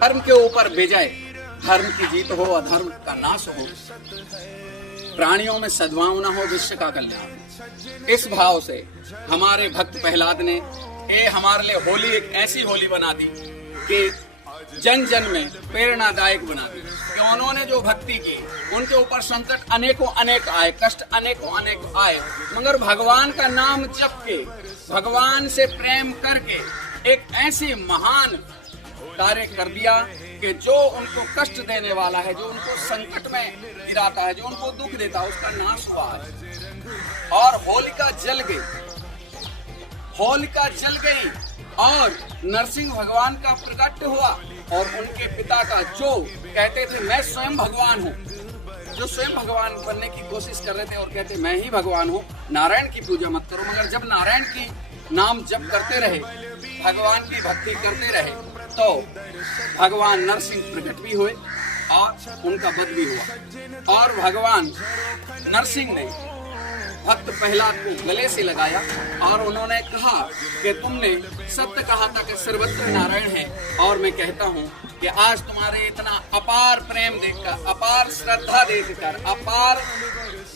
धर्म के ऊपर विजय, धर्म की जीत हो, अधर्म का नाश हो, प्राणियों में सद्भावना हो, विश्व का कल्याण। इस भाव से हमारे भक्त प्रहलाद ने हमारे लिए होली एक ऐसी होली बना दी कि जन जन में प्रेरणादायक बना दी कि उन्होंने जो भक्ति की, उनके ऊपर संकट अनेकों अनेक आए, कष्ट अनेकों अनेक आए, मगर भगवान का नाम जप के, भगवान से प्रेम करके एक ऐसी महान कार्य कर दिया कि जो उनको कष्ट देने वाला है, जो उनको संकट में गिराता है, जो उनको दुख देता है, उसका नाश हुआ है। और होलिका जल गई, होलिका जल गई और नरसिंह भगवान का प्रकट हुआ। और उनके पिता का, जो कहते थे मैं स्वयं भगवान हूँ, जो स्वयं भगवान बनने की कोशिश कर रहे थे और कहते मैं ही भगवान हूँ, नारायण की पूजा मत करो, मगर जब नारायण की नाम जप करते रहे, भगवान की भक्ति करते रहे, तो भगवान नरसिंह प्रकट भी हुए और उनका वध भी हुआ। और भगवान नरसिंह ने भक्त प्रहलाद को गले से लगाया और उन्होंने कहा कि तुमने सत्य कहा था कि सर्वत्र नारायण है, और मैं कहता हूँ कि आज तुम्हारे इतना अपार प्रेम देखकर, अपार श्रद्धा देखकर, अपार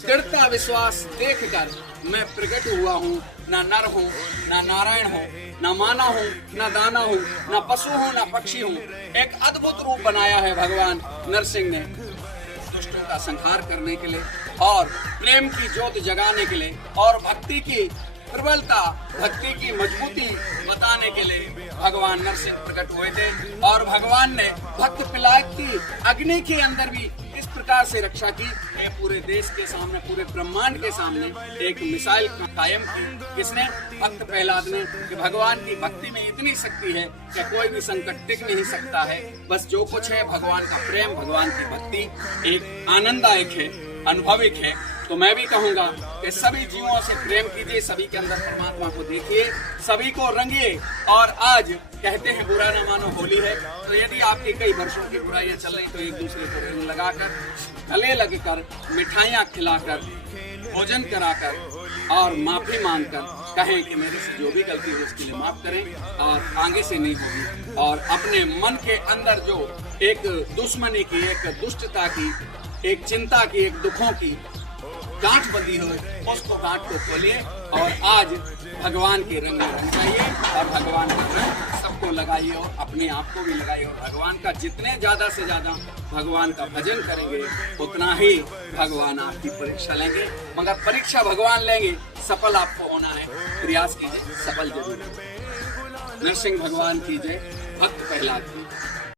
दृढ़ता विश्वास देखकर मैं प्रकट हुआ हूँ। ना नर हूँ, ना नारायण हूँ, ना माना हूँ, ना दाना हूँ, ना पशु हूँ, ना पक्षी हूँ। एक अद्भुत रूप बनाया है भगवान नरसिंह ने दुष्टों का संहार करने के लिए और प्रेम की ज्योत जगाने के लिए और भक्ति की प्रबलता, भक्ति की मजबूती बताने के लिए भगवान नरसिंह प्रकट हुए थे। और भगवान ने भक्त प्रहलाद की अग्नि के अंदर भी इस प्रकार से रक्षा की कि पूरे देश के सामने, पूरे ब्रह्मांड के सामने एक मिसाइल कायम की। किसने? भक्त प्रहलाद ने। कि भगवान की भक्ति में इतनी शक्ति है कि कोई भी संकट टिक नहीं सकता है। बस जो कुछ है भगवान का प्रेम, भगवान की भक्ति एक आनंददायक है, अनुभविक है। तो मैं भी कहूंगा कि सभी जीवों से प्रेम कीजिए, सभी के अंदर परमात्मा को देखिए, सभी को रंगिए। और आज कहते हैं बुरा न मानो होली है, तो यदि आपकी कई वर्षों की बुराइयां चल रही तो एक दूसरे को रंग लगाकर, गले लगकर, मिठाइयां खिलाकर, भोजन कराकर और माफी मांगकर कहें कि मेरे से जो भी गलती हो उसके लिए माफ करें और आगे से नहीं होगी। और अपने मन के अंदर जो एक दुश्मनी की, एक दुष्टता की, एक चिंता की, एक दुखों की गांठ बंधी हो, उसको गांठ को खोलिए और आज भगवान के रंग में रंग जाइए और भगवान का रंग सबको लगाइए और अपने आप को भी लगाइए। और भगवान का जितने ज्यादा से ज्यादा भगवान का भजन करेंगे उतना ही भगवान आपकी परीक्षा लेंगे, मगर परीक्षा भगवान लेंगे, सफल आपको होना है। प्रयास कीजिए, सफल जरूर। नरसिंह भगवान की जय, भक्त प्रहलाद।